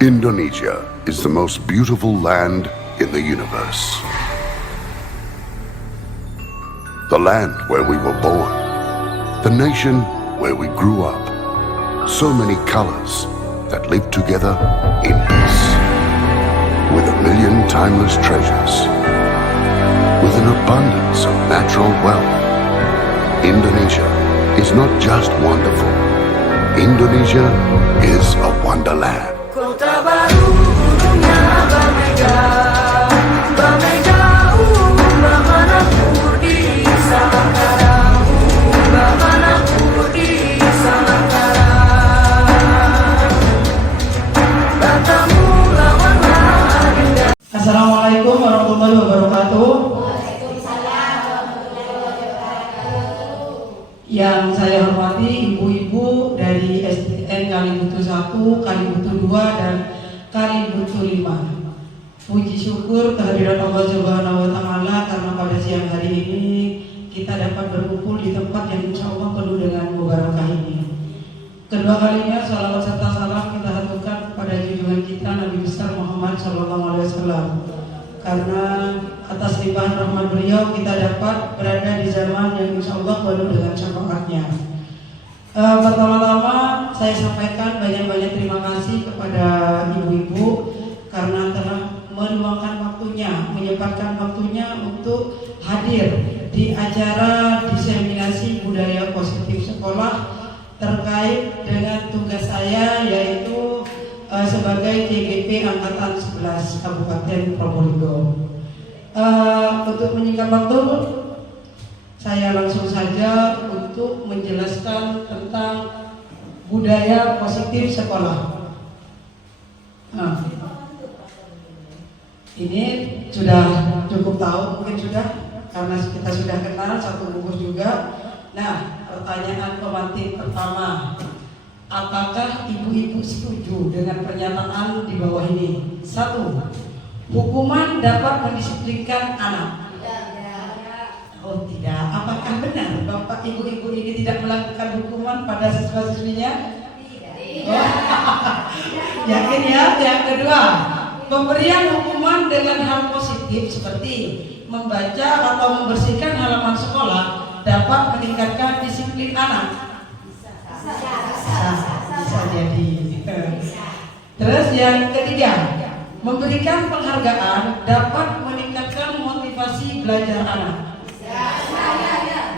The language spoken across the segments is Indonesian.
Indonesia is the most beautiful land in the universe. The land where we were born. The nation where we grew up. So many colors that live together in peace. With a million timeless treasures. With an abundance of natural wealth. Indonesia is not just wonderful. Indonesia is a wonderland. Kota baru gunungnya berbeda, berbeda bagaimanapun di Salangkara, bagaimanapun di Salangkara. Bertemu lawanlah Adinda. Assalamualaikum warahmatullahi wabarakatuh. Yang saya hormati ibu-ibu dari SDN Kalibutu 1, Kalibutu 2, dan Kalibutu 5. Puji syukur kehadiran Allah Subhanahu wa Ta'ala karena pada siang hari ini kita dapat berkumpul di tempat yang insya Allah penuh dengan mubarakah ini. Kedua kalinya salawat serta salam kita haturkan kepada junjungan kita Nabi besar Muhammad SAW. Karena atas limpahan rahmat beliau kita dapat berada di zaman yang insya Allah penuh dengan syafaatnya. Pertama-tama saya sampaikan banyak-banyak terima kasih kepada ibu-ibu karena telah meluangkan waktunya, menyempatkan waktunya untuk hadir di acara diseminasi budaya positif sekolah terkait dengan tugas saya yaitu sebagai TGP Angkatan 11 Kabupaten Probolinggo. Untuk menyingkat waktu, saya langsung saja untuk menjelaskan tentang budaya positif sekolah. Nah, ini sudah cukup tahu, mungkin sudah, karena kita sudah kenal satu bungkus juga. Nah, pertanyaan pemantik pertama, apakah ibu-ibu setuju dengan pernyataan di bawah ini? 1. Hukuman dapat mendisiplinkan anak. Oh tidak, apakah benar Bapak Ibu-ibu ini tidak melakukan hukuman pada siswa-siswinya? Oh. Yakin ya? Yang kedua, pemberian hukuman dengan hal positif seperti membaca atau membersihkan halaman sekolah dapat meningkatkan disiplin anak. Bisa jadi. Terus yang ketiga, memberikan penghargaan dapat meningkatkan motivasi belajar anak.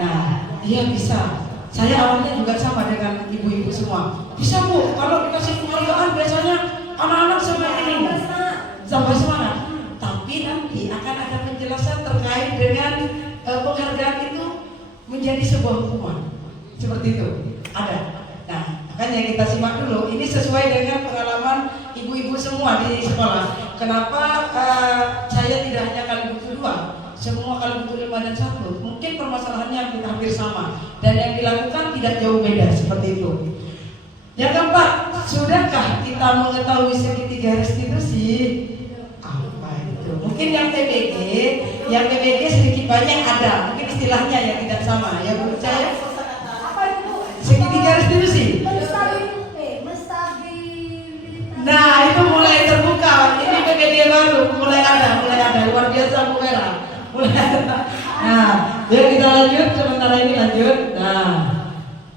Nah, iya bisa. Saya awalnya juga sama dengan ibu-ibu semua. Bisa Bu, kalau dikasih penghargaan biasanya anak-anak sampai semangat. Tapi nanti akan ada penjelasan terkait dengan penghargaan itu menjadi sebuah hukuman. Seperti itu. Ada. Nah, makanya kita simak dulu. Ini sesuai dengan pengalaman ibu-ibu semua di sekolah. Kenapa saya tidak hanya Kalibutu 2, semua Kalibutu 5 dan 1. Mungkin permasalahannya hampir sama dan yang dilakukan tidak jauh beda seperti itu. Yang keempat, sudahkah kita mengetahui segitiga restitusi? Apa itu? Mungkin yang PBG sedikit banyak ada. Mungkin istilahnya yang tidak sama. Ya menurut saya. Segitiga restitusi. Nah itu mulai terbuka. Ini PBG baru mulai ada luar biasa Bu Vera. Mulai ada. Nah, biar kita lanjut sementara ini lanjut. Nah,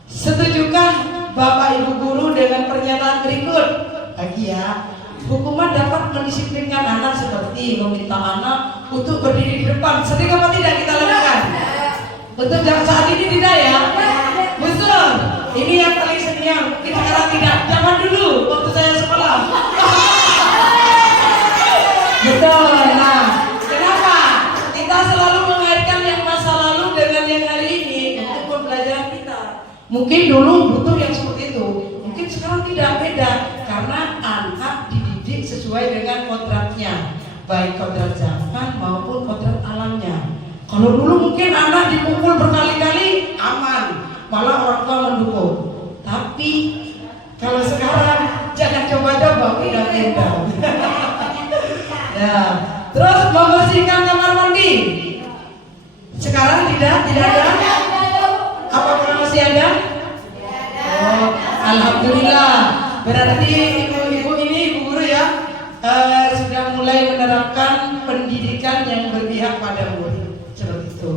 setujukah Bapak Ibu guru dengan pernyataan berikut? Lagi ya. Hukuman dapat mendisiplinkan anak seperti meminta anak untuk berdiri di depan. Sering apa tidak kita lakukan? Untuk saat ini tidak ya? Betul. Ini yang paling senior. Kita sekarang tidak. Zaman dulu waktu saya sekolah. Betul. Nah, kenapa? Kita selalu mengaitkan yang masa lalu dengan yang hari ini untuk pembelajaran kita. Mungkin dulu butuh yang seperti itu. Mungkin sekarang tidak, beda. Karena anak dididik sesuai dengan kodratnya, baik kodrat zaman maupun kodrat alamnya. Kalau dulu mungkin anak dipukul berkali-kali aman, malah orang tua mendukung. Tapi kalau sekarang jangan coba-coba, udah beda. Ya, terus membersihkan kamar mandi. Sekarang tidak ada. Apakah masih ada? Oh, alhamdulillah. Berarti ibu-ibu ini ibu guru ya. sudah mulai menerapkan pendidikan yang berpihak pada murid seperti itu.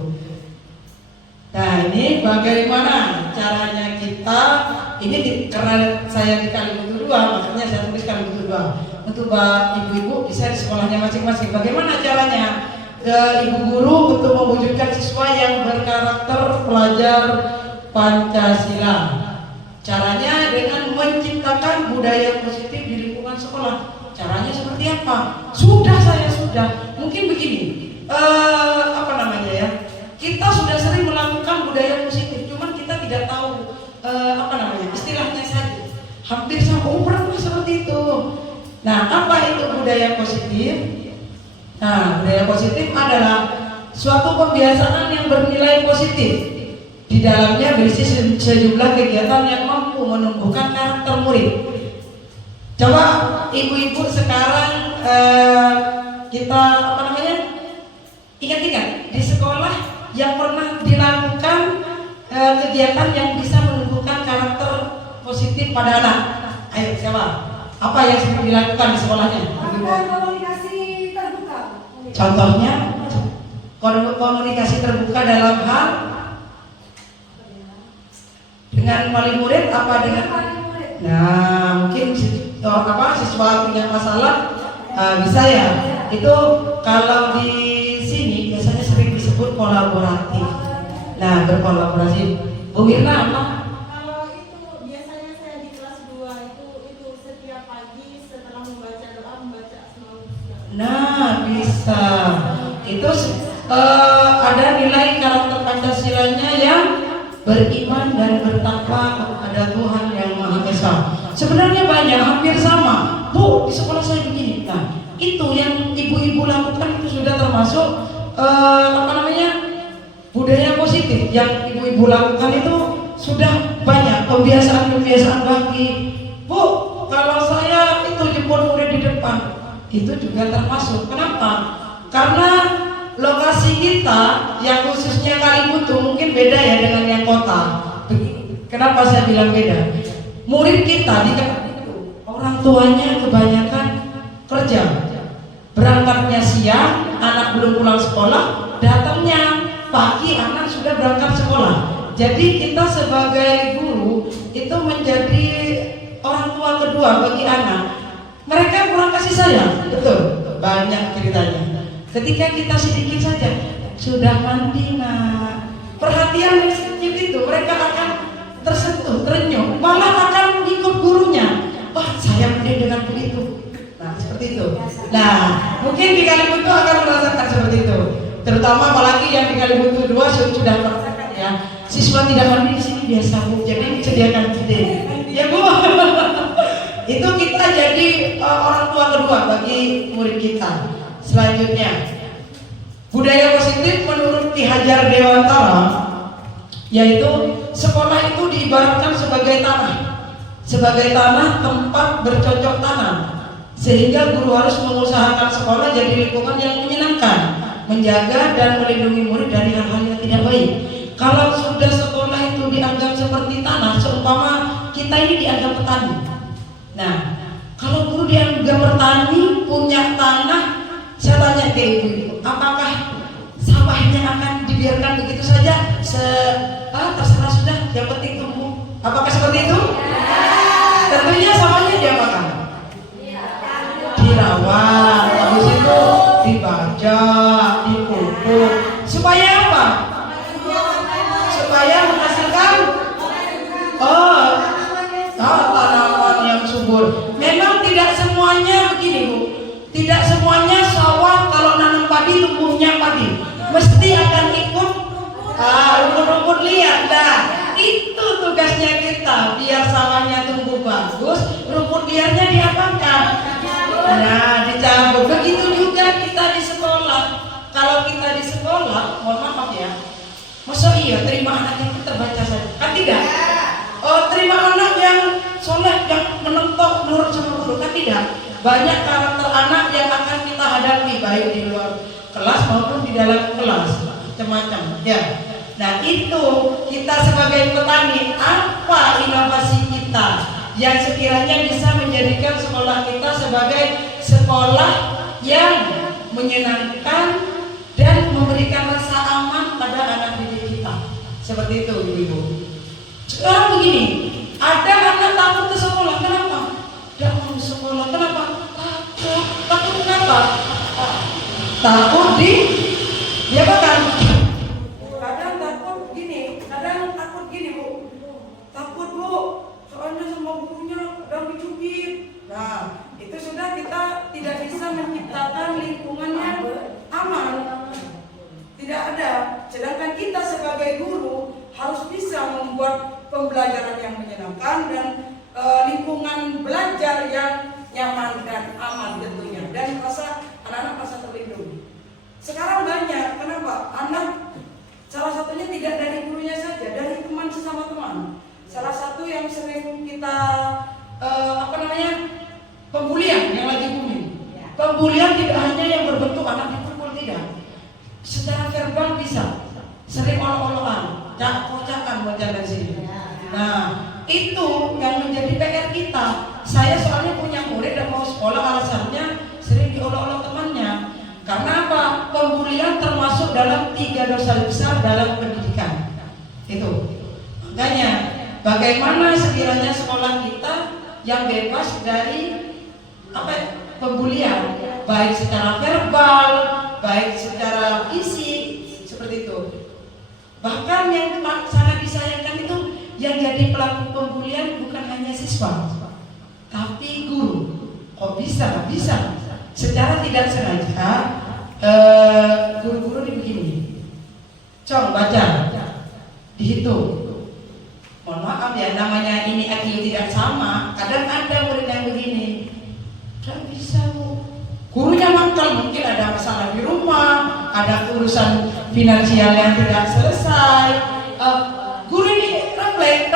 Nah ini bagaimana caranya kita ini karena saya di Kalibutu 2 makanya saya tulis Kalibutu 2 untuk ibu-ibu bisa di sekolahnya masing-masing. Bagaimana caranya ke ibu guru untuk mewujudkan siswa yang berkarakter pelajar Pancasila? Caranya dengan menciptakan budaya positif di lingkungan sekolah. Caranya seperti apa? Sudah mungkin begini, apa namanya ya? Kita sudah sering melakukan budaya positif, cuman kita tidak tahu apa namanya istilahnya saja. Hampir sama pernah seperti itu. Nah, apa itu budaya positif? Nah, budaya positif adalah suatu kebiasaan yang bernilai positif. Di dalamnya berisi sejumlah kegiatan yang mampu menumbuhkan karakter murid. Coba ibu-ibu sekarang kita apa namanya ingat-ingat di sekolah yang pernah dilakukan kegiatan yang bisa menumbuhkan karakter positif pada anak. Ayo siapa? Apa yang sering dilakukan di sekolahnya? Komunikasi terbuka. Contohnya komunikasi terbuka dalam hal dengan wali murid apa dengan? Nah mungkin siswa punya masalah bisa ya. Itu kalau di sini biasanya sering disebut kolaboratif. Nah berkolaborasi. Bu Wirna apa? Kalau itu biasanya saya di kelas 2 itu setiap pagi setelah membaca doa membaca Asmaul. Nah bisa. Itu ada nilai karakter Pancasilanya yang beriman dan bertakwa kepada Tuhan yang Maha Esa. Sebenarnya banyak, hampir sama. Bu, di sekolah saya begini. Nah, itu yang ibu-ibu lakukan itu sudah termasuk apa namanya budaya positif. Yang ibu-ibu lakukan itu sudah banyak kebiasaan-kebiasaan bagi. Bu, kalau saya itu jemput murid di depan, itu juga termasuk. Kenapa? Karena lokasi kita yang khususnya Kalibutu mungkin beda ya dengan yang kota. Kenapa saya bilang beda? Murid kita di Kalibutu orang tuanya kebanyakan kerja, berangkatnya siang, anak belum pulang sekolah, datangnya pagi, anak sudah berangkat sekolah. Jadi kita sebagai guru itu menjadi orang tua kedua bagi anak. Mereka kurang kasih sayang, betul, banyak ceritanya. Ketika kita sedikit saja sudah mandi, nah perhatian yang sedikit itu mereka akan tersentuh, terenyuh, malah akan ikut gurunya. Wah, saya mandi dengan begitu. Nah, seperti itu. Nah, mungkin di Kalibutu akan merasakan seperti itu. Terutama apalagi yang di Kalibutu 2 sudah merasakan ya. Siswa tidak mandi di sini biasa Bu, jadi sediakan kita. Ya Bu. Itu kita jadi orang tua kedua bagi murid kita. Selanjutnya, budaya positif menurut Ki Hajar Dewantara, yaitu sekolah itu diibaratkan sebagai tanah tempat bercocok tanam, sehingga guru harus mengusahakan sekolah jadi lingkungan yang menyenangkan, menjaga dan melindungi murid dari hal-hal yang tidak baik. Kalau sudah sekolah itu dianggap seperti tanah, seumpama kita ini dianggap petani. Nah, kalau guru dianggap petani, punya tanah, saya tanya ke ibu, apakah sawahnya akan dibiarkan begitu saja? Terserah sudah, yang penting tumbuh. Apakah seperti itu? Tentunya sawahnya diapakan? Dirawat, habis itu dibajak, dipupuk. Supaya apa? Supaya menghasilkan tanaman yang subur. Memang tidak semuanya begini Bu. Tidak semuanya sawah kalau nanam padi tumbuhnya padi, mesti akan ikut rumput-rumput liar. Nah, itu tugasnya kita biar sawahnya tumbuh bagus, rumput liarnya diapakan? Nah, dicampur. Begitu juga kita di sekolah. Kalau kita di sekolah, mohon maaf ya, masa iya terima anak yang kita baca saja? Kan tidak. Terima anak yang soleh, yang menentok menurut sama guru, kan tidak. Banyak karakter anak yang akan kita hadapi baik di luar kelas maupun di dalam kelas, macam-macam ya. Nah, itu kita sebagai petani, apa inovasi kita yang sekiranya bisa menjadikan sekolah kita sebagai sekolah yang menyenangkan dan memberikan rasa aman pada anak didik kita. Seperti itu ibu-ibu. Sekarang begini, ada anak takut ke sekolah, kenapa? Tidak mau ke sekolah, kenapa? Takut kenapa? Takut diapakan? Kadang takut gini, Bu. Takut Bu, soalnya sama gurunya kadang dicubit. Nah, itu sudah kita tidak bisa menciptakan lingkungan yang aman. Tidak ada. Sedangkan kita sebagai guru harus bisa membuat pembelajaran yang menyenangkan dan lingkungan belajar yang nyaman dan aman tentunya, dan anak-anak merasa terlindungi. Sekarang banyak, kenapa? Anak salah satunya tidak dari gurunya saja, dari teman sesama teman. Salah satu yang sering kita pembulian yang lagi booming. Pembulian tidak hanya yang berbentuk anak dipukul, tidak. Secara verbal bisa, sering olok-olokan, kocakan buat jalan sini. Nah, itu yang menjadi PR kita. Saya soalnya punya murid dan mau sekolah, alasannya sering diolok-olok temannya. Karena apa? Pembulian termasuk dalam 3 dosa besar dalam pendidikan. Itu. Makanya, bagaimana sekiranya sekolah kita yang bebas dari pembulian, baik secara verbal, baik secara fisik, seperti itu. Bahkan yang sangat disayangkan itu yang jadi pelaku pembulian bukan hanya siswa, tapi guru. Kok bisa? Secara tidak sengaja guru-guru begini. Cong baca, dihitung. Mohon maaf ya, namanya ini IQ tidak sama. Kadang ada murid yang begini. Tidak bisa Bu. Gurunya mangkal, mungkin ada masalah di rumah, ada urusan finansial yang tidak selesai. Guru ini refleks,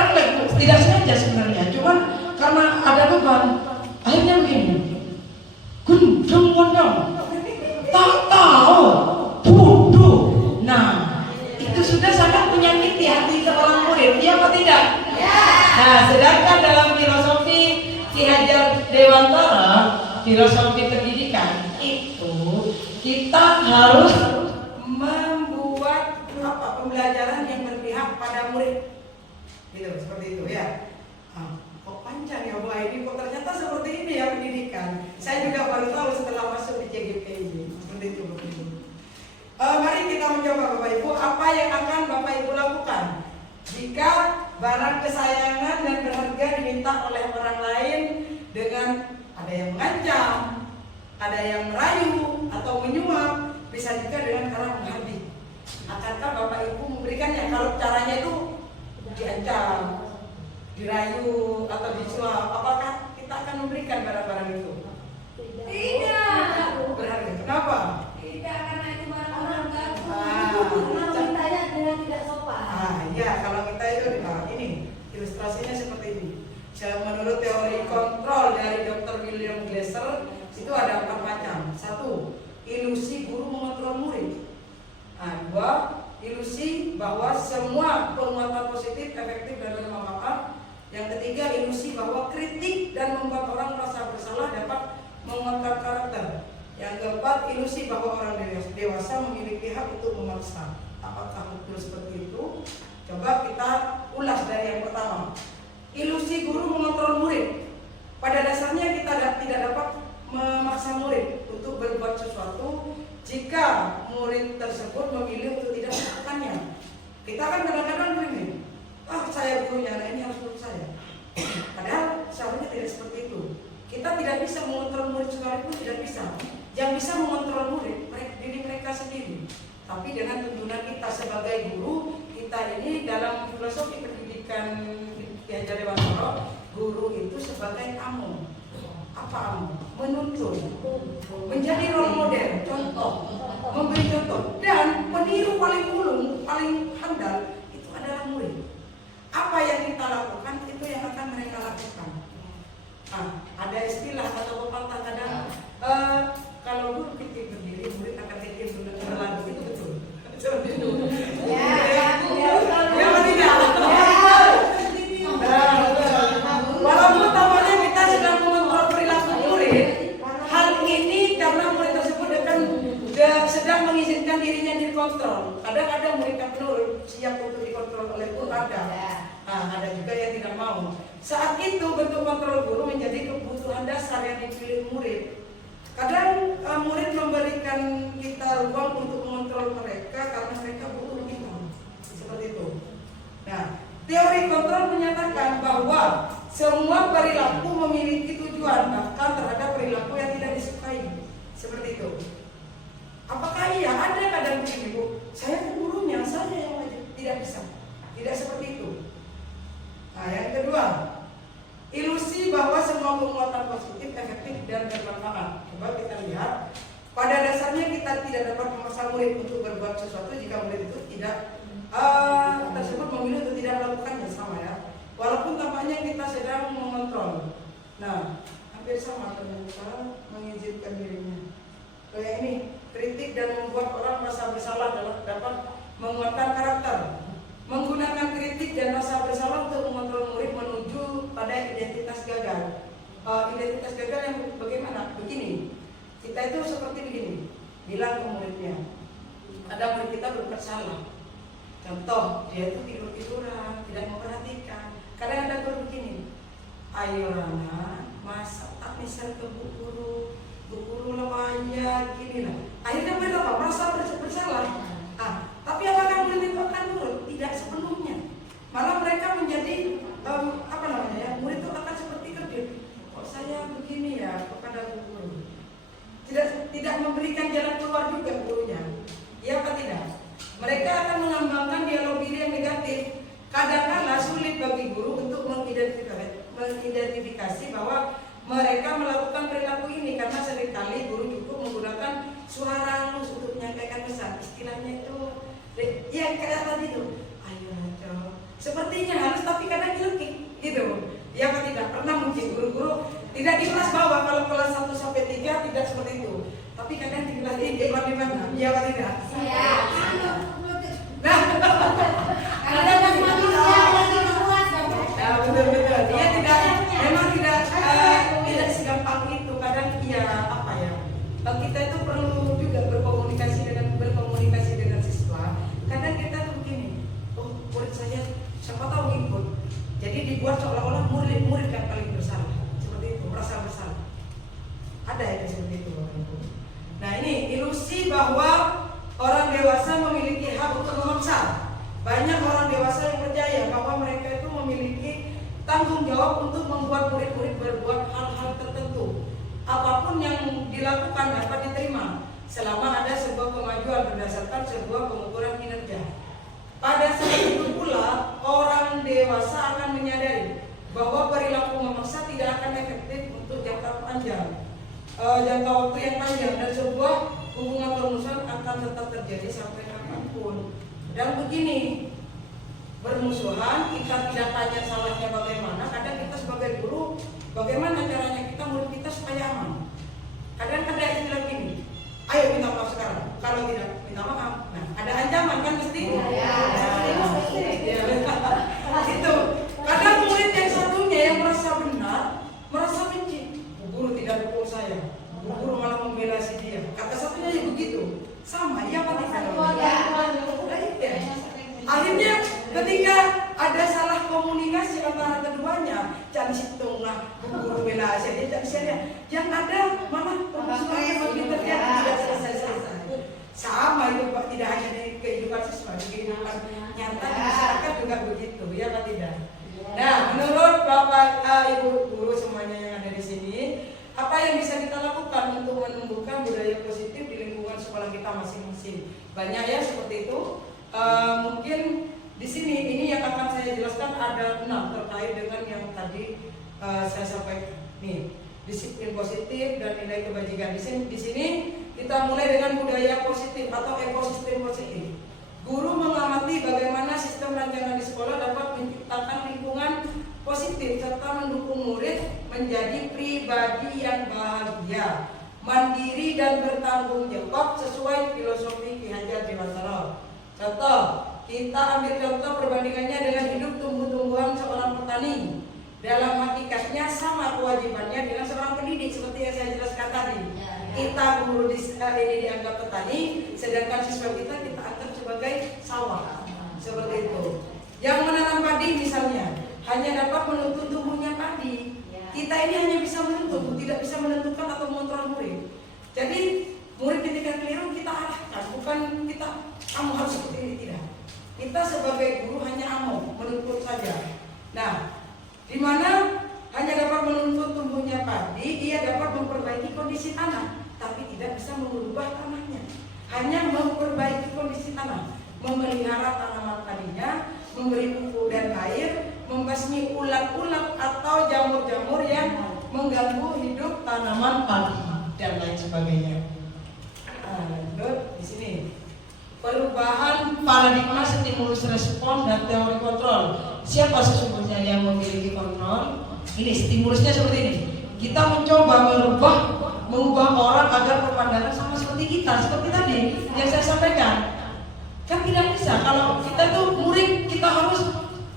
tidak sengaja sebenarnya, cuman karena ada beban, akhirnya begini. Gendong-gendong, tak tahu, bodoh. Nah, itu sudah sangat menyakiti hati seorang murid, iya apa tidak? Nah, sedangkan dalam filosofi Ki Hajar Dewantara, filosofi pendidikan itu kita harus membuat pembelajaran yang berpihak pada murid, gitu, seperti itu ya. Kok panjang ya Bu ini, kok ternyata seperti ini ya pendidikan. Saya juga baru tahu setelah masuk di CGP ini, seperti itu Bu. Mari kita mencoba Bapak Ibu, apa yang akan Bapak Ibu lakukan jika barang kesayangan dan berharga diminta oleh orang lain dengan ada yang mengancam, ada yang merayu atau menyuap, bisa juga dengan cara menghardik. Akankah Bapak Ibu memberikannya? Kalau caranya itu diancam, dirayu atau disuap, apakah kita akan memberikan barang-barang itu? Tidak. Berharga. Kenapa? Tidak, karena itu barang orang baru. Mintanya dengan tidak sopan. Ya, kalau kita itu ini ilustrasinya seperti ini. Menurut teori kontrol dari Dr. William Glasser itu ada 4 macam. 1. Ilusi guru mengontrol murid. 2. Ilusi bahwa semua penguatan positif efektif dan bermanfaat. Yang ketiga, ilusi bahwa kritik dan membuat orang merasa bersalah dapat menguatkan karakter. Yang keempat, ilusi bahwa orang dewasa memiliki hak untuk memaksa. Apakah betul seperti itu? Coba kita ulas dari yang pertama. Ilusi guru mengontrol murid. Pada dasarnya kita tidak dapat memaksa murid untuk berbuat sesuatu jika murid tersebut memilih untuk tidak melakukannya. Kita kan kadang-kadang begini, saya gurunya, nah ini harus menurut saya. Padahal seharusnya tidak seperti itu. Kita tidak bisa mengontrol murid sekalipun, tidak bisa. Yang bisa mengontrol murid, diri mereka sendiri. Tapi dengan tuntunan kita sebagai guru, kita ini dalam filosofi pendidikan Ki Hajar Dewantara, guru itu sebagai amo. Apa amo? Menuntun, menjadi role model, contoh, memberi contoh. Dan peniru paling ulung, paling handal itu adalah murid. Apa yang kita lakukan itu yang akan mereka lakukan. Ada istilah atau pepatah kadang kalau guru pikir berdiri, murid akan pikir berlalu, itu betul. Seperti itu. Walaupun tampaknya kita sedang mengontrol perilaku murid, hal ini dikontrol. Kadang-kadang murid yang penurut siap untuk dikontrol oleh guru ada. Nah, ada juga yang tidak mau. Saat itu bentuk kontrol guru menjadi kebutuhan dasar yang dipilih murid. Kadang murid memberikan kita ruang untuk mengontrol mereka karena mereka butuh kita. Seperti itu. Nah, teori kontrol menyatakan bahwa semua perilaku memiliki tujuan, bahkan terhadap perilaku yang tidak disukai. Seperti itu. Apakah iya? Ada kadang begini, Bu. Saya gurunya, saya yang wajib. Tidak bisa. Tidak seperti itu. Nah, yang kedua, ilusi bahwa semua penguatan positif, efektif, dan bermanfaat. Coba kita lihat. Pada dasarnya kita tidak dapat memaksa murid untuk berbuat sesuatu jika murid itu tidak tersebut memilih untuk tidak melakukannya, sama ya. Walaupun tampaknya kita sedang mengontrol. Nah, hampir sama ternyata mengizinkan dirinya. Kayak ini, kritik dan membuat orang merasa bersalah dapat menguatkan karakter. Menggunakan kritik dan rasa bersalah untuk mengontrol murid menuju pada identitas gagal. Identitas gagal yang bagaimana? Begini, kita itu seperti begini, bilang ke muridnya, ada murid kita berbuat salah. Contoh, dia itu tidur-tiduran, tidak memperhatikan. Kadang ada guru begini, ayo Rana, masa tak misal ke bu guru lamanya gini lah. Akhirnya mereka apa? Merasa bersalah. Tapi apakah murid itu akan nurut? Tidak sepenuhnya. Malah mereka menjadi murid itu akan seperti kerdil. Kok saya begini ya kepada guru? Tidak memberikan jalan keluar juga gurunya. Iya apa tidak? Mereka akan mengembangkan dialog diri yang negatif. Kadang-kala sulit bagi guru untuk mengidentifikasi bahwa mereka melakukan perilaku ini karena seringkali guru cukup menggunakan suara halus untuk menyampaikan pesan. Istilahnya itu, ya kayak tadi itu, ayo Rajo. Sepertinya halus tapi kadang nyelekit, gitu. Ya apa tidak? Pernah mungkin guru-guru tidak di kelas bawah, kalau kelas 1 sampai 3 tidak seperti itu. Tapi kadang di kelas di mana? Ya apa tidak? Iya. Nah, Ada yang manusia yang puas. nah, betul-betul. Dia memang tidak segampang itu. Kadang kita itu perlu juga berkomunikasi dengan siswa. Kadang kita tuh begini, oh murid saya siapa tahu ikut. Jadi dibuat seolah-olah murid yang paling bersalah. Seperti itu, merasa bersalah. Ada yang seperti itu, Bapak Ibu. Nah ini ilusi bahwa orang dewasa memiliki hak untuk memaksa. Banyak orang dewasa yang percaya bahwa mereka itu memiliki tanggung jawab untuk membuat murid-murid berbuat hal-hal tertentu. Apapun yang dilakukan dapat diterima selama ada sebuah kemajuan berdasarkan sebuah pengukuran kinerja. Pada saat itu pula orang dewasa akan menyadari bahwa perilaku memaksa tidak akan efektif untuk jangka panjang, jangka waktu yang panjang, dan sebuah hubungan permusuhan akan tetap terjadi sampai kapanpun. Dan begini, bermusuhan kita tidak tanya salahnya bagaimana. Kadang kita sebagai guru, bagaimana caranya kita murid kita supaya aman. Kadang ada istilah gini, ayo minta maaf sekarang, kalau tidak minta maaf. Nah, ada ancaman kan mesti. Itu. Kadang murid yang satunya yang merasa benar, merasa benci. Bu guru tidak dukung saya, bu guru malah membela si dia. Kata satunya ya begitu. Sama, iya apa tidak? Akhirnya ketika ada salah komunikasi antara keduanya, jangan situnglah guru bela saya, jangan saya, yang ada malah permusuhan yang makin terjadi, tidak selesai-selesai. Sama itu Pak, tidak hanya di kehidupan siswa, di kehidupan nyata di masyarakat juga begitu, ya Pak tidak? Nah, menurut Bapak Ibu guru semuanya yang ada di sini, apa yang bisa kita lakukan untuk menumbuhkan budaya positif di lingkungan sekolah kita masing-masing? Banyak ya seperti itu. Mungkin di sini ini yang akan saya jelaskan ada 6 terkait dengan yang tadi saya sampaikan. Nih, disiplin positif dan nilai kebajikan. Di sini kita mulai dengan budaya positif atau ekosistem positif. Guru mengamati bagaimana sistem rancangan di sekolah dapat menciptakan lingkungan positif serta mendukung murid menjadi pribadi yang bahagia, mandiri dan bertanggung jawab sesuai filosofi Ki Hajar Dewantara. Contoh, kita ambil contoh perbandingannya dengan hidup tumbuh-tumbuhan seorang petani. Dalam hakikatnya sama kewajibannya dengan seorang pendidik seperti yang saya jelaskan tadi. Kita guru ini dianggap petani, sedangkan siswa kita anggap sebagai sawah. Seperti itu. Yang menanam padi misalnya hanya dapat menuntun tumbuhnya padi. Kita ini hanya bisa menuntun, tidak bisa menentukan atau mengontrol murid. Jadi murid ketika keliru kita arahkan, bukan kita kamu harus seperti ini, tidak. Kita sebagai guru hanya menuntut saja. Nah, di mana hanya dapat menuntut tumbuhnya padi, ia dapat memperbaiki kondisi tanah, tapi tidak bisa mengubah tanahnya. Hanya memperbaiki kondisi tanah, memelihara tanaman padinya, memberi pupuk dan air, membasmi ulat-ulat atau jamur-jamur yang mengganggu hidup tanaman padi dan lain sebagainya. Lanjut di sini. Perubahan paradigma stimulus respon dan teori kontrol. Siapa sesungguhnya yang memiliki kontrol? Ini stimulusnya seperti ini. Kita mencoba mengubah orang agar berpandangan sama seperti kita, seperti tadi yang saya sampaikan. Kan tidak bisa kalau kita tuh murid kita harus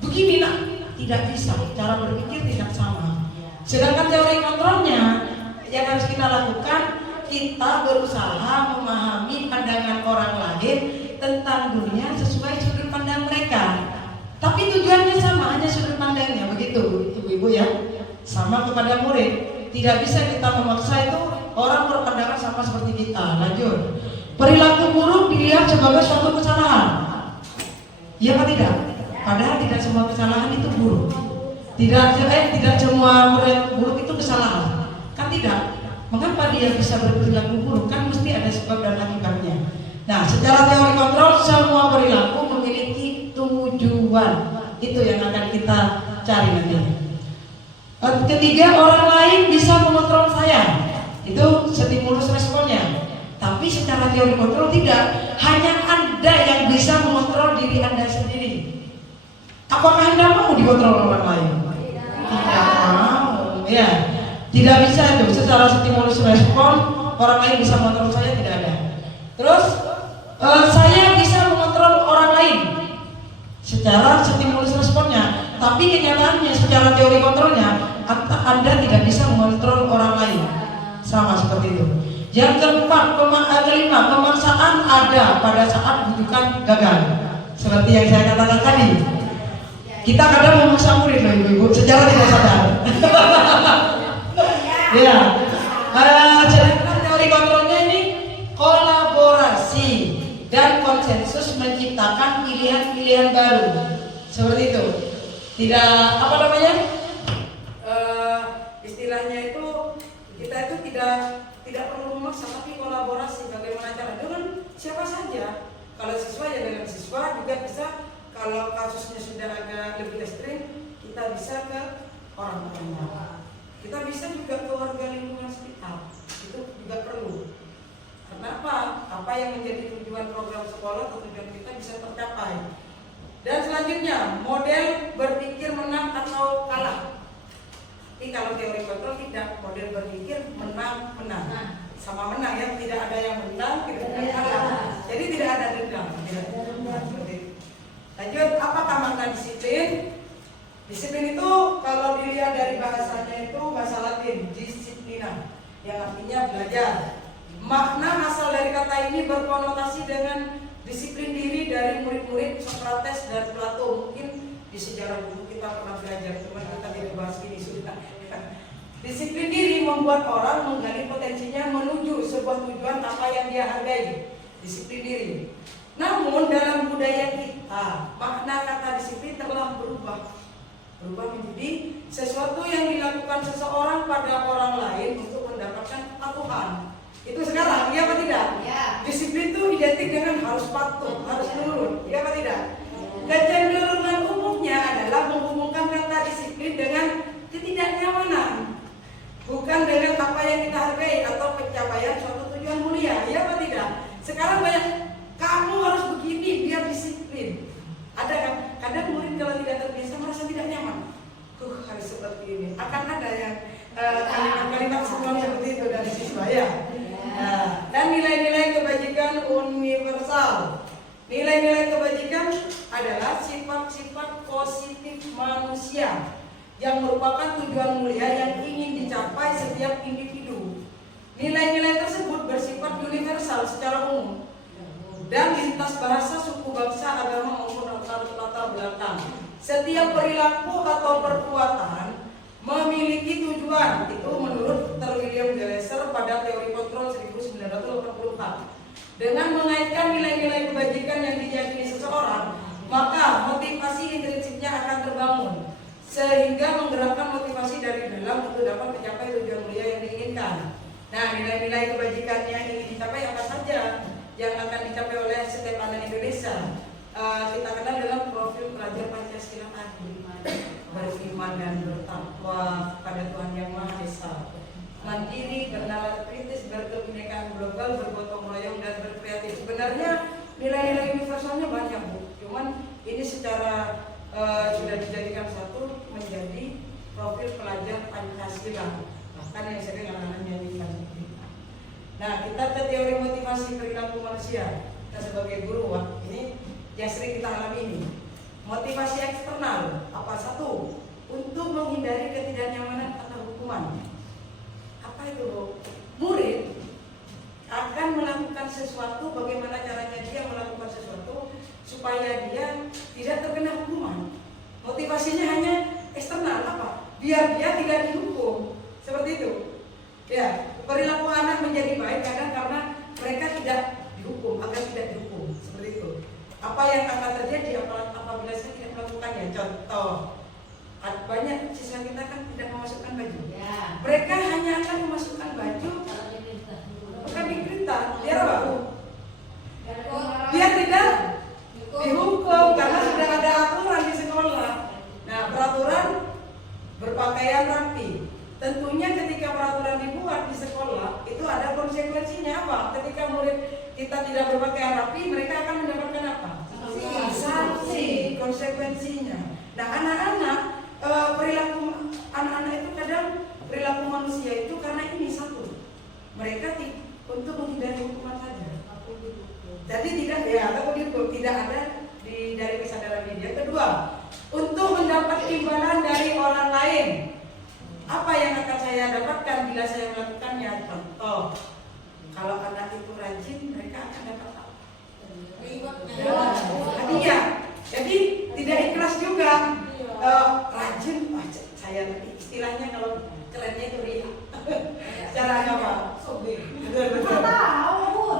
begini nak, tidak bisa. Cara berpikir tidak sama. Sedangkan teori kontrolnya yang harus kita lakukan, kita berusaha memahami pandangan orang lain tentang dunia sesuai sudut pandang mereka. Tapi tujuannya sama, hanya sudut pandangnya, begitu ibu-ibu ya. Sama kepada murid, tidak bisa kita memaksa itu orang berpandangan sama seperti kita. Lanjut. Perilaku buruk dilihat sebagai suatu kesalahan. Iya apa tidak? Padahal tidak semua kesalahan itu buruk. Tidak semua murid buruk itu kesalahan. Kan tidak? Mengapa dia bisa berperilaku buruk? Kan mesti ada sebab dan akibatnya. Nah, secara teori kontrol semua perilaku memiliki tujuan. Itu yang akan kita cari nanti. Ketiga, orang lain bisa mengontrol saya. Itu stimulus responnya. Tapi secara teori kontrol tidak. Hanya Anda yang bisa mengontrol diri Anda sendiri. Apakah Anda mau dikontrol orang lain? Tidak mau. Ya, tidak bisa itu. Secara stimulus respon orang lain bisa mengontrol saya, tidak ada. Terus saya bisa mengontrol orang lain secara stimulus responnya. Tapi kenyataannya secara teori kontrolnya Anda tidak bisa mengontrol orang lain. Sama seperti itu. Yang keempat, kelima, pemaksaan ada pada saat rujukan gagal. Seperti yang saya katakan tadi. Kita kadang memaksa murid loh ibu-ibu secara tidak sadar. Ya. Sedangkan teori kontrolnya ini kolaborasi dan konsensus menciptakan pilihan-pilihan baru. Seperti itu. Tidak apa namanya? Istilahnya itu kita itu tidak perlu memaksa, tapi kolaborasi. Bagaimana cara dengan siapa saja. Kalau siswa ya dengan siswa juga bisa. Kalau kasusnya sudah agak lebih ekstrim, kita bisa ke orang tua. Kita bisa juga ke warga lingkungan sekitar. Itu juga perlu. Kenapa? Apa yang menjadi tujuan program sekolah atau tujuan kita bisa tercapai. Dan selanjutnya, model berpikir menang atau kalah. Tapi kalau teori kontrol tidak, model berpikir menang. Sama menang ya, tidak ada yang menang, tidak ada yang kalah. Jadi tidak ada dendam. Lanjut, apakah makna disiplin? Disiplin itu kalau dilihat dari bahasanya itu bahasa Latin, disiplina, yang artinya belajar. Makna asal dari kata ini berkonotasi dengan disiplin diri dari murid-murid Sokrates dan Plato. Mungkin di sejarah dulu kita pernah belajar, cuma kita tidak bahas ini sudah. Disiplin diri membuat orang menggali potensinya menuju sebuah tujuan apa yang dia hargai. Disiplin diri. Namun dalam budaya kita, makna kata disiplin telah berubah menjadi sesuatu yang dilakukan seseorang pada orang lain untuk mendapatkan kepatuhan. Itu sekarang, iya apa tidak? Ya. Disiplin itu identik dengan harus patuh, harus nurut, iya apa tidak? Kecenderungan umumnya adalah menghubungkan kata disiplin dengan ketidaknyamanan, bukan dengan apa yang kita hargai atau pencapaian suatu tujuan mulia, iya apa tidak? Sekarang banyak kamu harus begini biar disiplin. Ada kan? Kadang murid kalau tidak terbiasa merasa tidak nyaman. Harus seperti ini. Akan ada yang kalimat-kalimat semua seperti itu dari siswa ya. Dan nilai-nilai kebajikan universal. Nilai-nilai kebajikan adalah sifat-sifat positif manusia yang merupakan tujuan mulia yang ingin dicapai setiap individu. Nilai-nilai tersebut universal secara umum dan lintas bahasa, suku, bangsa, agama maupun latar belakang. Setiap perilaku atau perbuatan memiliki tujuan. Itu menurut Dr. William Glasser pada teori kontrol 1984. Dengan mengaitkan nilai-nilai kebajikan yang diyakini seseorang, maka motivasi intrinsiknya akan terbangun sehingga menggerakkan motivasi dari dalam untuk dapat mencapai tujuan mulia yang diinginkan. Nah, nilai-nilai kebajikan yang ingin dicapai apa saja yang akan dicapai oleh setiap anak Indonesia? Kita kenal dalam profil pelajar Pancasila tadi, beriman dan bertakwa pada Tuhan Yang Maha Esa, mandiri, bernalar kritis, berkebinekaan global, bergotong royong dan berkreatif. Sebenarnya nilai-nilai universalnya banyak, Bu. Cuman ini secara sudah dijadikan satu menjadi profil pelajar Pancasila, bahkan yang sering anak-anak nyanyikan. Nah, kita ke teori motivasi perilaku manusia. Kita sebagai guru, ini yang sering kita alami ini. Motivasi eksternal apa? Satu, untuk menghindari ketidaknyamanan atau hukuman. Apa itu, Bu? Murid akan melakukan sesuatu, bagaimana caranya dia melakukan sesuatu supaya dia tidak terkena hukuman. Motivasinya hanya eksternal, apa? Biar dia tidak dihukum. Seperti itu. Ya, perilaku anak menjadi baik kadang karena mereka tidak dihukum, agar tidak dihukum. Seperti itu. Apa yang akan terjadi apabila saya tidak melakukannya? Contoh, banyak siswa kita kan tidak memasukkan baju. Ya. Mereka hanya akan memasukkan baju bukan diperintah, biar apa? Biar tidak dihukum karena sudah ada aturan di sekolah. Nah, peraturan berpakaian rapi. Tentunya ketika peraturan dibuat di sekolah itu ada konsekuensinya apa? Ketika murid kita tidak berpakaian rapi, mereka akan mendapatkan apa? Sanksi. Konsekuensinya. Nah, anak-anak perilaku anak-anak itu kadang perilaku manusia itu karena ini satu, mereka untuk menghindari hukuman saja. Jadi tidak ada dari kesadaran dia. Kedua, untuk mendapat imbalan dari orang lain. Apa yang akan saya dapatkan bila saya melakukannya? Contoh, kalau anak itu rajin, mereka akan dapat apa? Hadiah. Jadi tidak ikhlas juga. Rajin, saya istilahnya kalau kerennya itu ria. Cara apa?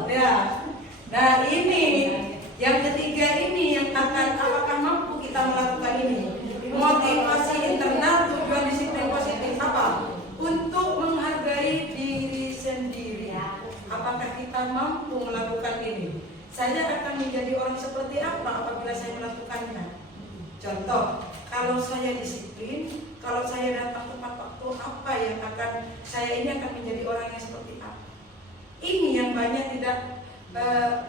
Ya. Nah, ini yang ketiga ini yang akan apakah mampu kita melakukan ini? Motivasi internal, tujuan disiplin positif apa? Untuk menghargai diri sendiri. Apakah kita mampu melakukan ini? Saya akan menjadi orang seperti apa apabila saya melakukannya? Contoh, kalau saya disiplin, kalau saya datang tepat waktu, apa yang akan saya ini akan menjadi orang yang seperti apa? Ini yang banyak tidak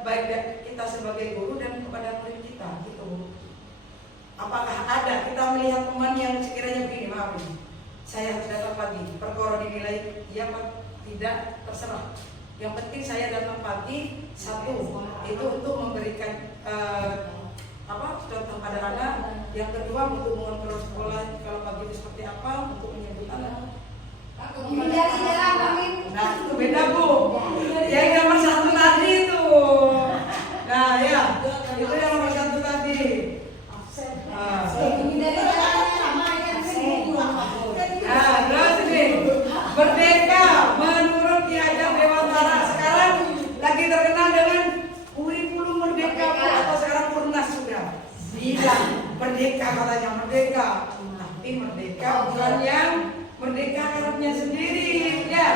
baik kita sebagai guru dan kepada murid kita, gitu. Apakah ada kita melihat teman yang sekiranya begini, maaf ini, saya harus datang pagi, perkara dinilai dia tidak terserah. Yang penting saya datang pagi, satu itu untuk memberikan contoh pada anak. Yang kedua untuk mengontrol sekolah kalau pagi itu seperti apa, untuk menyebut anak. Nah itu beda, Bu. Yang nomor satu tadi itu. Nah ya, itu yang nomor satu tadi. Terus ini merdeka menurut Ki Hajar Dewantara sekarang lagi terkenal dengan kurikulum merdeka atau sekarang Purnas sudah bilang merdeka, katanya merdeka, tapi merdeka bukan yang merdeka karena sendiri ya,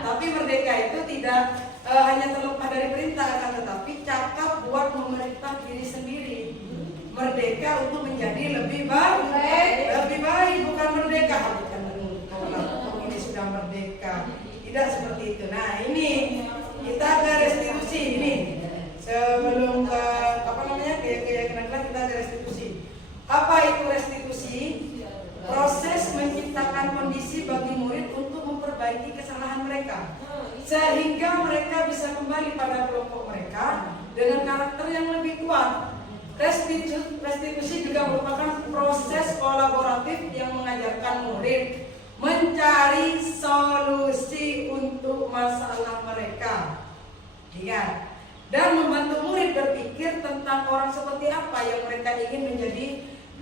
tapi merdeka itu tidak hanya terlepas dari perintah, akan tetapi cakap buat memerintah diri sendiri. Merdeka untuk menjadi lebih baik, bukan merdeka ini sudah merdeka, tidak seperti itu. Nah ini kita ke restitusi ini sebelum ke keyakinan kita ke restitusi. Apa itu restitusi? Proses menciptakan kondisi bagi murid untuk memperbaiki kesalahan mereka sehingga mereka bisa kembali pada kelompok mereka dengan karakter yang lebih kuat. Restitusi juga merupakan proses kolaboratif yang mengajarkan murid mencari solusi untuk masalah mereka. Ingat. Dan membantu murid berpikir tentang orang seperti apa yang mereka ingin menjadi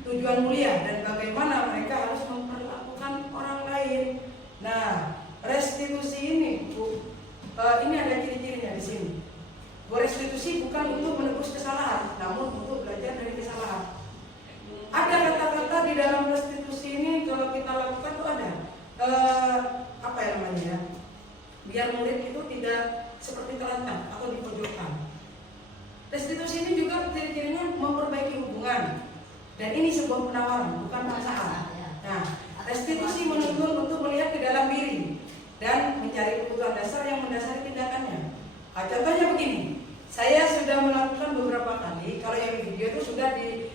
tujuan mulia dan bagaimana mereka harus memperlakukan orang lain. Nah, restitusi ini Bu, ini ada ciri-cirinya di sini. Restitusi bukan untuk menebus kesalahan, namun untuk belajar dari kesalahan. Ada kata-kata di dalam restitusi ini kalau kita lakukan tuh ada apa ya namanya? Biar murid itu tidak seperti terlantar atau dipojokkan. Restitusi ini juga ciri-cirinya memperbaiki hubungan, dan ini sebuah penawaran, bukan paksaan. Nah, restitusi menuntun untuk melihat ke dalam diri dan mencari kebutuhan dasar yang mendasari tindakannya. Nah, contohnya begini, saya sudah melakukan beberapa kali. Kalau yang video itu sudah di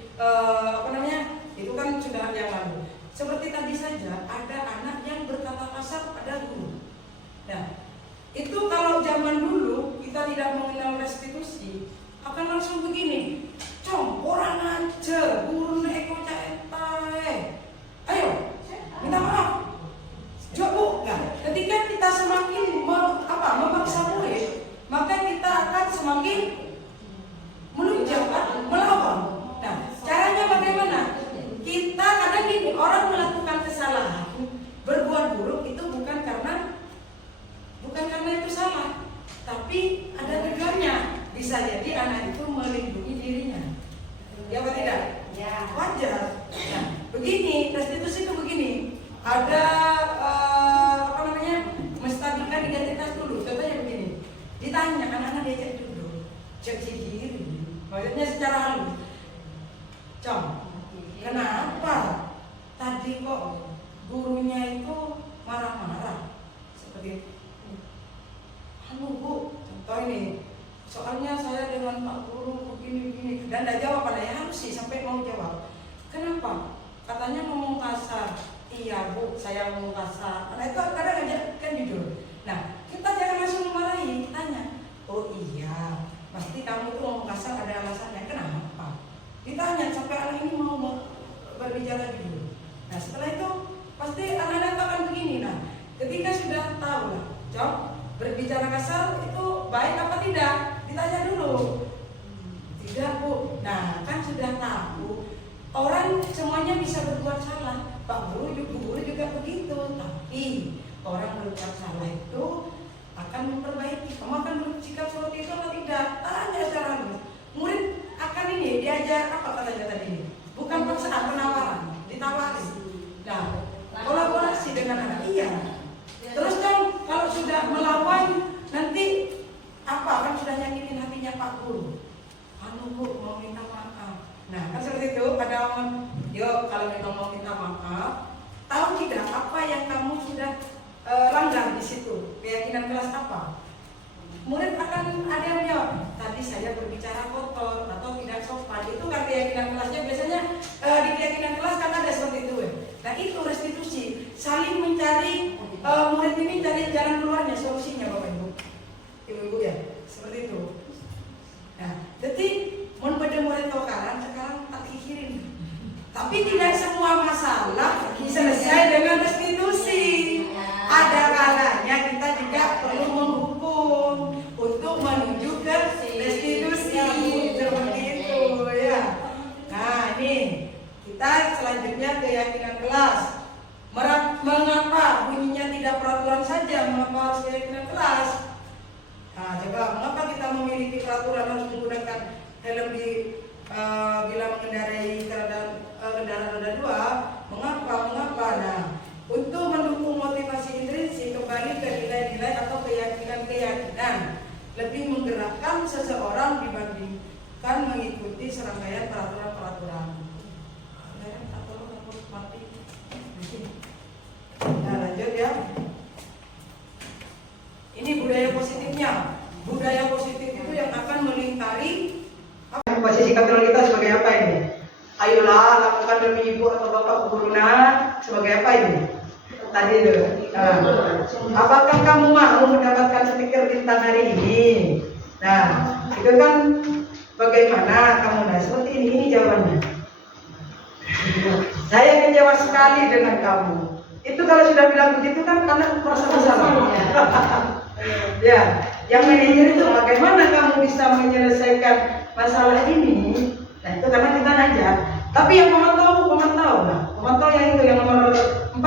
itu kan sudah yang lalu. Seperti tadi saja, ada anak yang berkata kasar pada guru. Nah, itu kalau zaman dulu kita tidak mengenal restitusi, akan langsung begini, "Cong, orang aja, guru eko caetae. Ayo, minta maaf." Coba, nah, ketika kita semakin memaksa murid, maka kita akan semakin melunjak, melawan. Nah, caranya bagaimana? Kita kadang gini, orang melakukan kesalahan, berbuat buruk itu bukan karena itu salah, tapi ada tujuannya. Bisa jadi anak itu melindungi dirinya. Ya apa tidak? Ya. Wajar. Nah, begini, restitusi itu begini. Ada menstabilkan identitas dulu. Contohnya begini. Ditanya, anak-anak diajak duduk, cek diri. Maksudnya secara halus. "Cong, kenapa tadi kok gurunya itu marah-marah?" Seperti itu. "Bu, contoh ini, soalnya saya dengan Pak Guru begini-begini." Dan tidak jawab, ada yang harus sih sampai mau jawab. "Kenapa?" Katanya ngomong kasar. "Iya Bu, saya ngomong kasar." Nah itu kadang kan jujur. Nah, kita jangan langsung memarahi, tanya, "Oh iya, pasti kamu tuh ngomong kasar ada alasannya, kenapa?" Ditanya sampai anak ini mau berbicara jujur. Nah setelah itu pasti anak-anak akan begini. Nah, ketika sudah tahu lah, "Cok, berbicara kasar itu baik apa tidak?" Ditanya dulu. "Tidak Bu." Nah kan sudah tahu, orang semuanya bisa berbuat salah. Pak Guru, Bu Guru juga begitu. Tapi orang berbuat salah itu akan memperbaiki. Kamu akan bersikap seperti itu atau tidak? Tanya secara halus. Murid akan ini diajar apa katanya tadi? Bukan paksaan, penawaran, ditawari. Nah, kolaborasi dengan anak. Iya. Terus kan kalau sudah melawan nanti apa kan sudah nyakitin hatinya Pak Guru. Bu, mau minta maaf." Nah kan seperti itu. Pada yuk kalau memang mau minta maaf, tahu tidak apa yang kamu sudah langgar di situ, keyakinan kelas apa? Murid akan ada yang menjawab, "Tadi saya berbicara kotor atau tidak sopan." Itu kan keyakinan kelasnya. Biasanya di keyakinan kelas kan ada seperti itu. Nah itu restitusi, saling mencari, murid ini cari jalan keluarnya, solusinya Bapak Ibu, Ibu-ibu ya, seperti itu. Nah, jadi murid tokaran sekarang tak pikirin. Tapi tidak semua masalah selesai dengan restitusi. Ada kalanya kita juga perlu menghukum untuk menuju ke restitusi, seperti itu ya. Nah ini kita selanjutnya keyakinan kelas. Mengapa bunyinya tidak peraturan saja? Mengapa harus keyakinan kelas? Nah coba, mengapa kita memiliki peraturan harus menggunakan helm bila mengendarai kendaraan roda 2? Mengapa? Nah, untuk mendukung motivasi intrinsik kembali ke nilai-nilai atau keyakinan lebih menggerakkan seseorang dibandingkan mengikuti serangkaian peraturan-peraturan. Nah lanjut ya. Ini budaya positifnya. Budaya positif itu yang akan melingkari posisi kontrol kita sebagai apa ini? Ayolah lakukan demi ibu atau bapak guruna sebagai apa ini? Tadi itu. Nah, apakah kamu mau mendapatkan stiker bintang hari ini? Nah, itu kan bagaimana kamu? Nah, seperti ini jawabannya. Saya kecewa sekali dengan kamu. Itu kalau sudah bilang begitu kan karena merasa bersalah. Ya, Yang manajer itu bagaimana kamu bisa menyelesaikan masalah ini? Nah itu karena kita nanya. Tapi yang pemantau. Nah, pemantau yang itu yang nomor 4,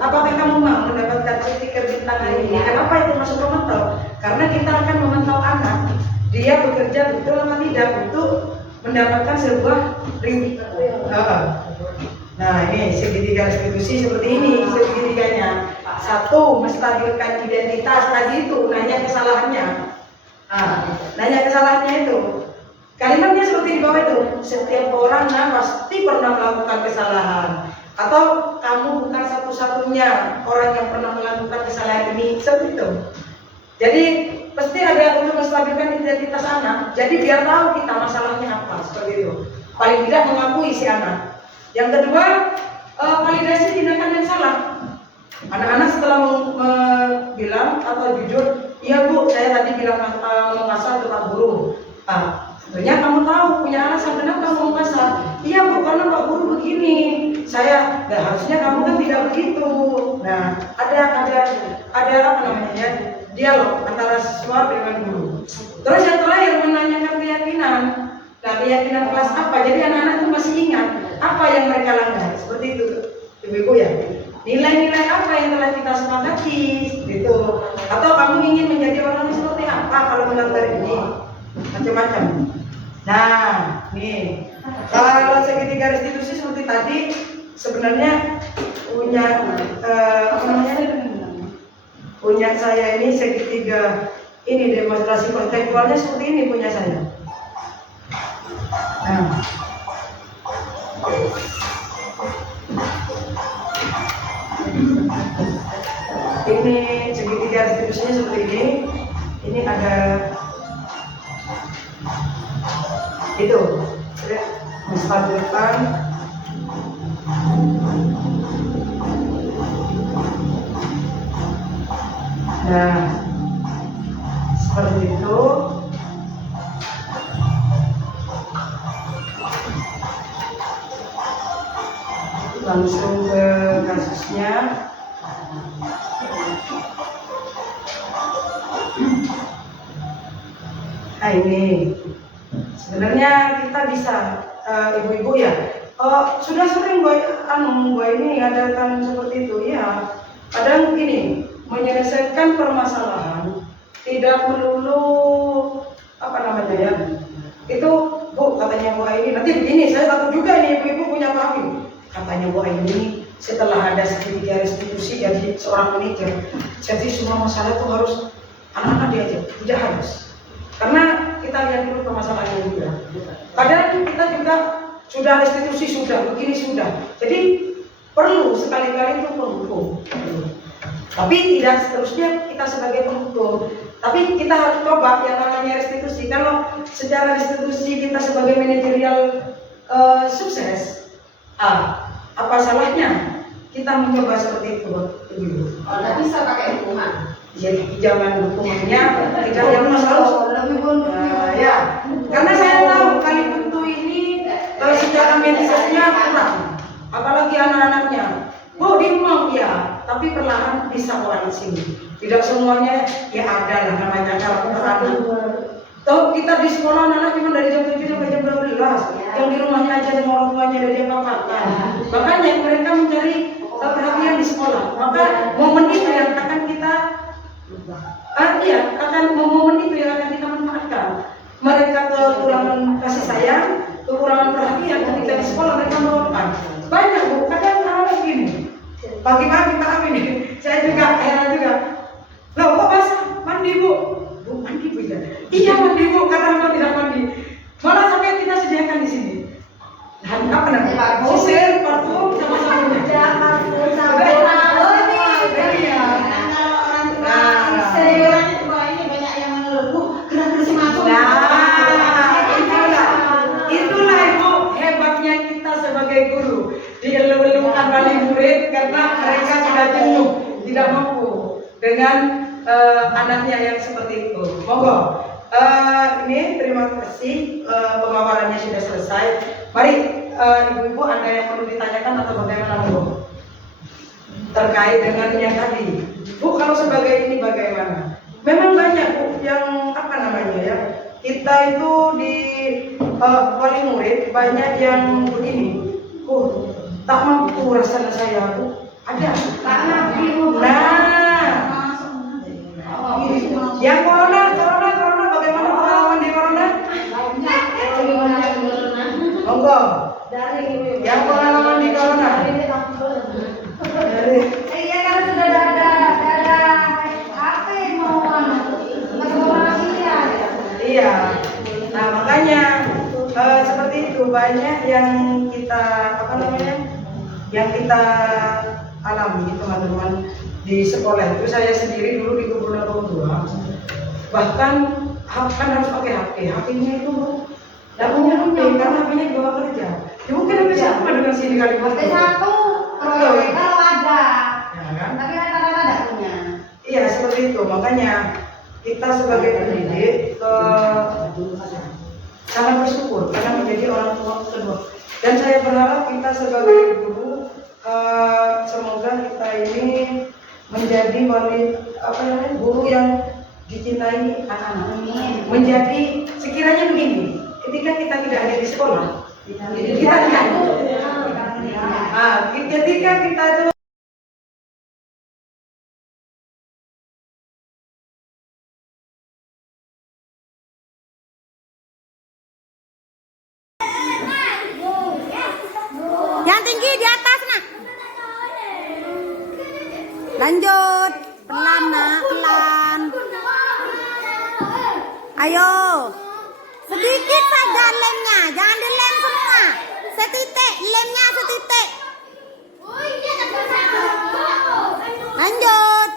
apakah kamu mau mendapatkan stiker bintang hari ini? Kenapa itu masuk pemantau? Karena kita akan memantau anak. Dia bekerja betul atau tidak untuk mendapatkan sebuah review. Nah ini segitiga restitusi seperti ini segitiganya. 1, menstabilkan identitas tadi itu, nanya kesalahannya. Nanya kesalahannya itu. Kalimatnya seperti di bawah itu, setiap orang pasti pernah melakukan kesalahan. Atau kamu bukan satu-satunya orang yang pernah melakukan kesalahan ini, seperti itu. Jadi pasti ada untuk menstabilkan identitas anak. Jadi biar tahu kita masalahnya apa, seperti itu. Paling tidak mengakui si anak. Yang kedua, validasi tindakan yang salah. Anak-anak setelah bilang atau jujur, iya bu, saya tadi bilang mau ngasal ke Pak Guru. Ternyata kamu tahu punya alasan kenapa kamu mau ngasal. Iya bu, karena Pak Guru begini. Saya, harusnya kamu kan tidak begitu. Nah, ada apa namanya? Dialog antara siswa dengan guru. Terus yang terakhir menanyakan keyakinan. Nah, keyakinan kelas apa? Jadi anak-anak itu masih ingat apa yang mereka langgar. Seperti itu, ibu-ibu ya. Nilai-nilai apa yang telah kita sepakati, gitu. Atau kamu ingin menjadi orang seperti apa kalau melanggar ini? Macam-macam. Nah, nih. Kalau segitiga restitusi seperti tadi, sebenarnya punya apa namanya? Punya saya ini segitiga ini demonstrasi kontekstualnya seperti ini punya saya. Nah, ini segitiga restitusinya seperti ini. Ini ada itu, menstabilkan nah seperti itu. Langsung ke kasusnya. Nah ini sebenarnya kita bisa ibu-ibu ya sudah sering gue ini adakan seperti itu ya. Kadang begini, menyelesaikan permasalahan tidak melulu apa namanya ya. Itu bu katanya Bu ini nanti begini, saya takut juga ini ibu-ibu punya paham. Katanya Bu ini setelah ada segitiga restitusi jadi seorang manajer, jadi semua masalah itu harus anak-anak diajak, tidak harus. Karena kita lihat dulu permasalahannya juga. Padahal kita juga sudah restitusi sudah, begini sudah. Jadi perlu sekali-kali itu penghukum. Tapi tidak seterusnya kita sebagai penghukum. Tapi kita harus coba yang namanya restitusi. Kalau secara restitusi kita sebagai manajerial sukses, apa salahnya kita mencoba seperti itu, ibu? Nggak bisa pakai hukuman. Jadi jangan hukumannya tidak yang masalah. Ya, karena saya tahu kali buntu ini secara medisnya kurang, apalagi anak-anaknya. Oh dimong ya, tapi perlahan bisa orang sini. Tidak semuanya ya ada lah namanya karakter anak. Tahu kita di sekolah anak cuma dari jam 7 sampai jam 12. Yang di rumahnya aja sama orang tuanya dari jam 4. Makanya mereka mencari perhatian di sekolah. Maka momen itu yang akan kita momen itu yang akan kita manfaatkan. Mereka kekurangan kasih sayang, kekurangan perhatian ketika di sekolah mereka meluapkan. Banyak bu, kadang anak gini. Pagi-pagi maaf ini, saya juga heran juga. Loh kok basah? Mandi bu? Bu mandi bu ya? Iya mandi bu, karena memang tidak mandi. Malah sampai kita sediakan di sini. Dan apa namanya? Sisir, parfum, sama sabunnya. Itulah ibu hebatnya kita sebagai guru. Dielung-elungkan wali murid karena mereka sudah jenuh, tidak mampu dengan anaknya yang seperti itu. Monggo. Ini terima kasih pemaparannya sudah selesai. Mari ibu-ibu ada yang perlu ditanyakan atau bagaimana monggo? Terkait dengan yang tadi. Bu kalau sebagai ini bagaimana? Memang banyak bu yang kita itu di wali murid banyak yang begini. Tak mampu rasanya saya tuh ada. Nah, yang corona bagaimana pengalaman di corona? Monggo. Yang pengalaman di corona. Iya kan sudah ada HP mau Iya. Nah makanya seperti itu banyak yang kita yang kita alami teman-teman di sekolah itu. Saya sendiri dulu di Gubernur 2 bahkan kan harus pakai HP-nya itu nggak punya HP karena HP-nya dibawa kerja. Ya mungkin HP sama dengan sini kali satu proyek kalau ada, ya kan? tapi rata-rata tidak punya. Iya seperti itu, makanya kita sebagai pendidik sangat bersyukur karena menjadi orang tua kedua. Dan saya berharap kita sebagai guru semoga kita ini menjadi guru yang dicintai anak-anak. Menjadi sekiranya begini, ketika kita tidak ada di sekolah, kita tidak. Ketika kita itu yang tinggi di atas nak. Lanjut pelan nak, pelan. Ayo sedikit saja lemnya, jangan dilem semua. Setitik, lemnya setitik. Lanjut.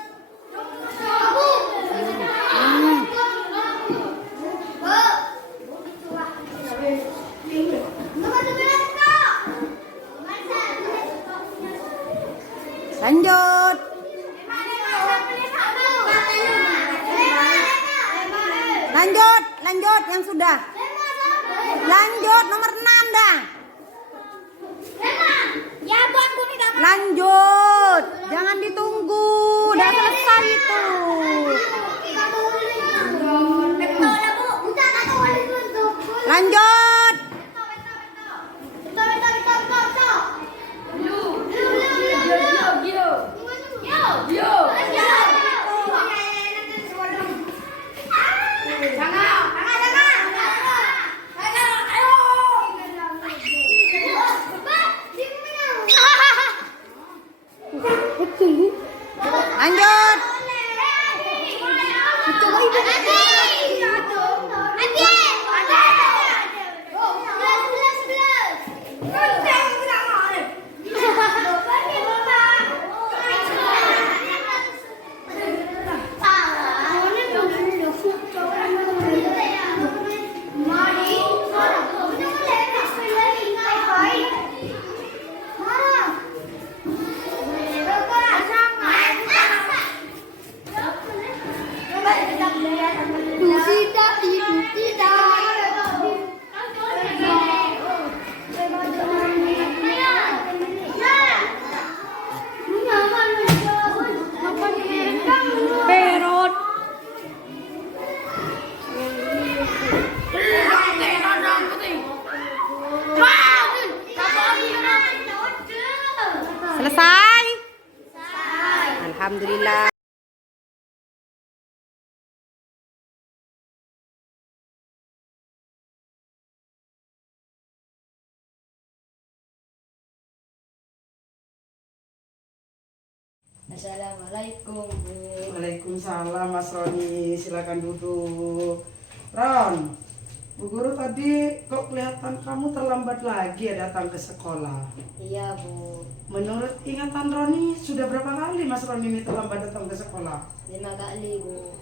Lanjut. Lanjut yang sudah. Lanjut nomor 6 dah. Lanjut. Jangan ditunggu. Udah selesai itu. Lanjut. Lanjut. Selesai? Alhamdulillah. Assalamualaikum Bu. Waalaikumsalam Mas Roni, silakan duduk. Ron, Bu Guru tadi kok kelihatan kamu terlambat lagi ya datang ke sekolah. Iya Bu. Menurut ingatan Roni, sudah berapa kali Mas Roni ini terlambat datang ke sekolah? 5 kali Bu.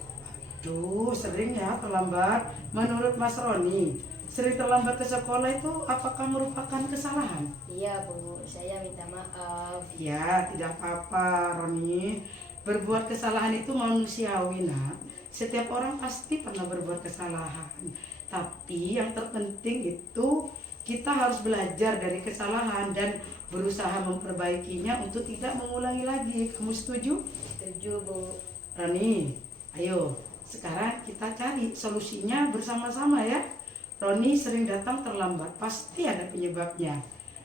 Duh, sering ya terlambat. Menurut Mas Roni, sering terlambat ke sekolah itu apakah merupakan kesalahan? Iya Bu, saya minta maaf. Ya, tidak apa-apa Roni. Berbuat kesalahan itu manusiawi nak. Setiap orang pasti pernah berbuat kesalahan. Tapi yang terpenting itu kita harus belajar dari kesalahan dan berusaha memperbaikinya untuk tidak mengulangi lagi. Kamu setuju? Setuju Bu. Roni, ayo sekarang kita kita cari solusinya bersama-sama ya. Roni sering datang terlambat, pasti ada penyebabnya.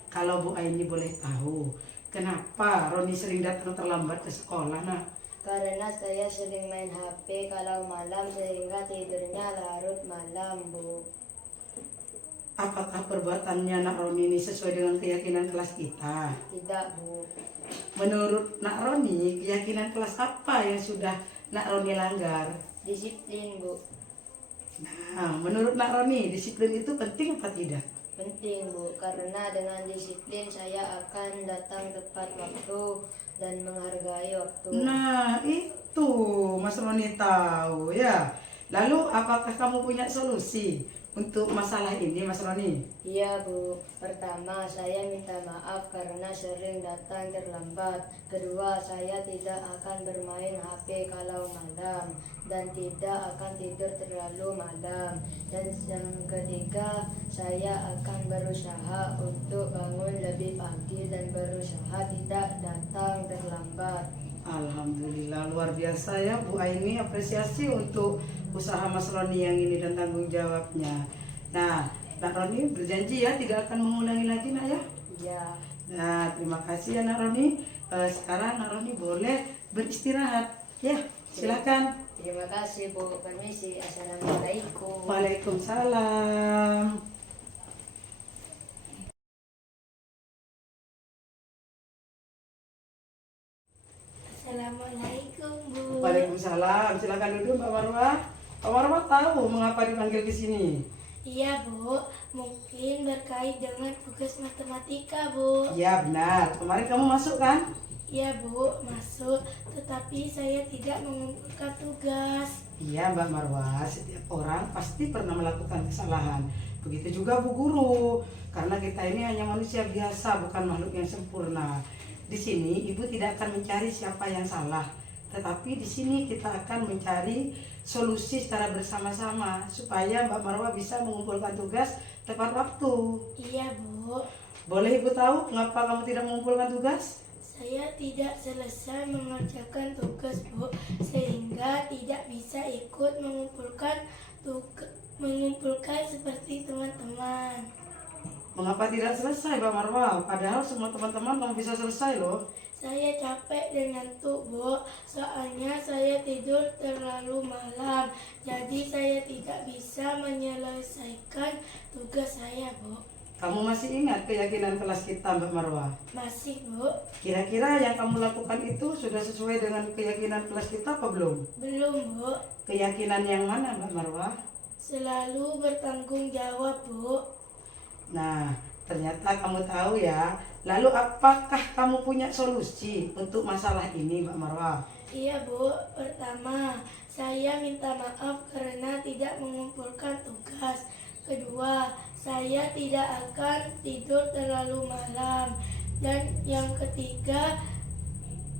Kalau Bu Aini boleh tahu, kenapa Roni sering datang terlambat ke sekolah, nak? Karena saya sering main HP kalau malam sehingga tidurnya larut malam, Bu. Apakah perbuatannya Nak Roni ini sesuai dengan keyakinan kelas kita? Tidak, Bu. Menurut Nak Roni, keyakinan kelas apa yang sudah Nak Roni langgar? Disiplin, Bu. Nah, menurut Nak Roni, disiplin itu penting apa tidak? Penting, Bu, karena dengan disiplin saya akan datang tepat waktu dan menghargai waktu. Nah, itu Mas Roni tahu ya. Lalu apakah kamu punya solusi untuk masalah ini, Mas Roni? Iya, Bu. Pertama, saya minta maaf karena sering datang terlambat. Kedua, saya tidak akan bermain HP kalau malam dan tidak akan tidur terlalu malam. Dan yang ketiga, saya akan berusaha untuk bangun lebih pagi dan berusaha tidak datang terlambat. Alhamdulillah, luar biasa ya Bu Aini, apresiasi untuk usaha Mas Roni yang ini dan tanggung jawabnya. Nah, Nak Roni berjanji ya tidak akan mengulangi lagi, Nak ya. Ya, Nah, terima kasih ya Nak Roni. Sekarang Nak Roni boleh beristirahat ya, silakan. terima kasih, Bu. Permisi. Assalamualaikum. Waalaikumsalam. Assalamualaikum, Bu. Waalaikumsalam. Silakan duduk Mbak Marwah. Mbak Marwah tahu mengapa dipanggil ke sini? Iya, Bu. Mungkin berkait dengan tugas matematika, Bu. Iya benar. Kemarin kamu masuk kan? Iya, Bu. Masuk, tetapi saya tidak mengumpulkan tugas. Iya Mbak Marwah, setiap orang pasti pernah melakukan kesalahan. Begitu juga Bu Guru, karena kita ini hanya manusia biasa, bukan makhluk yang sempurna. Di sini Ibu tidak akan mencari siapa yang salah, tetapi di sini kita akan mencari solusi secara bersama-sama supaya Mbak Marwah bisa mengumpulkan tugas tepat waktu. Iya, Bu. Boleh Ibu tahu mengapa kamu tidak mengumpulkan tugas? Saya tidak selesai mengerjakan tugas, Bu, sehingga tidak bisa ikut mengumpulkan seperti teman-teman. Mengapa tidak selesai Mbak Marwah? Padahal semua teman-teman kamu bisa selesai loh. Saya capek dan ngantuk, Bu. Soalnya saya tidur terlalu malam. Jadi saya tidak bisa menyelesaikan tugas saya, Bu. Kamu masih ingat keyakinan kelas kita Mbak Marwah? Masih, Bu. Kira-kira yang kamu lakukan itu sudah sesuai dengan keyakinan kelas kita apa belum? Belum, Bu. Keyakinan yang mana Mbak Marwah? Selalu bertanggung jawab, Bu. Nah, ternyata kamu tahu ya. Lalu apakah kamu punya solusi untuk masalah ini Mbak Marwah? Iya, Bu. Pertama, saya minta maaf karena tidak mengumpulkan tugas. Kedua, saya tidak akan tidur terlalu malam. Dan yang ketiga,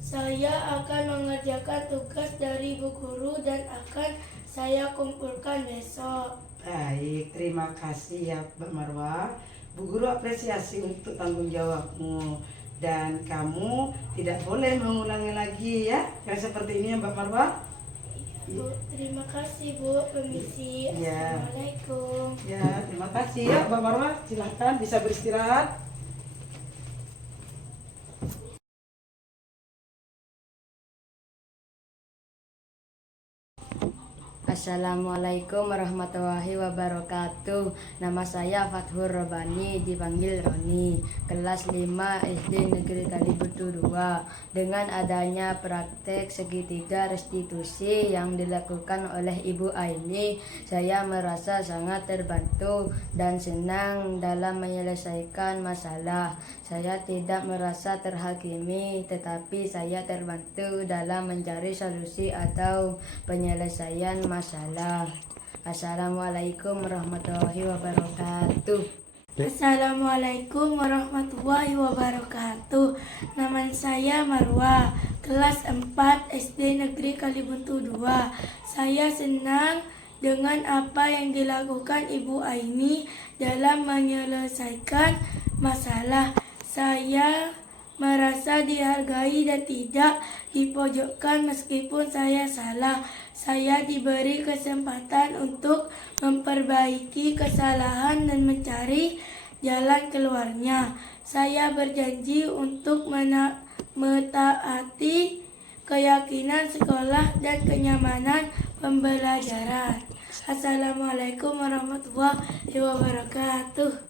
saya akan mengerjakan tugas dari Bu Guru dan akan saya kumpulkan besok. Baik, terima kasih ya Mbak Marwah. Bu Guru apresiasi untuk tanggung jawabmu. Dan kamu tidak boleh mengulangi lagi ya yang seperti ini ya Mbak Marwah. Bu, terima kasih, Bu. Permisi. Ya. Assalamualaikum. Ya, terima kasih ya Mbak Marwah. Silahkan bisa beristirahat. Assalamualaikum warahmatullahi wabarakatuh. Nama saya Fathur Robani, dipanggil Roni, kelas 5 SD Negeri Kalibutu 2. Dengan adanya praktek segitiga restitusi yang dilakukan oleh Ibu Aini, saya merasa sangat terbantu dan senang dalam menyelesaikan masalah. Saya tidak merasa terhakimi, tetapi saya terbantu dalam mencari solusi atau penyelesaian masalah. Assalamualaikum warahmatullahi wabarakatuh. Assalamualaikum warahmatullahi wabarakatuh. Nama saya Marwah, kelas 4 SD Negeri Kalibutu 2. Saya senang dengan apa yang dilakukan Ibu Aini dalam menyelesaikan masalah. Saya merasa dihargai dan tidak dipojokkan meskipun saya salah. saya diberi kesempatan untuk memperbaiki kesalahan dan mencari jalan keluarnya. Saya berjanji untuk mentaati keyakinan sekolah dan kenyamanan pembelajaran. Assalamualaikum warahmatullahi wabarakatuh.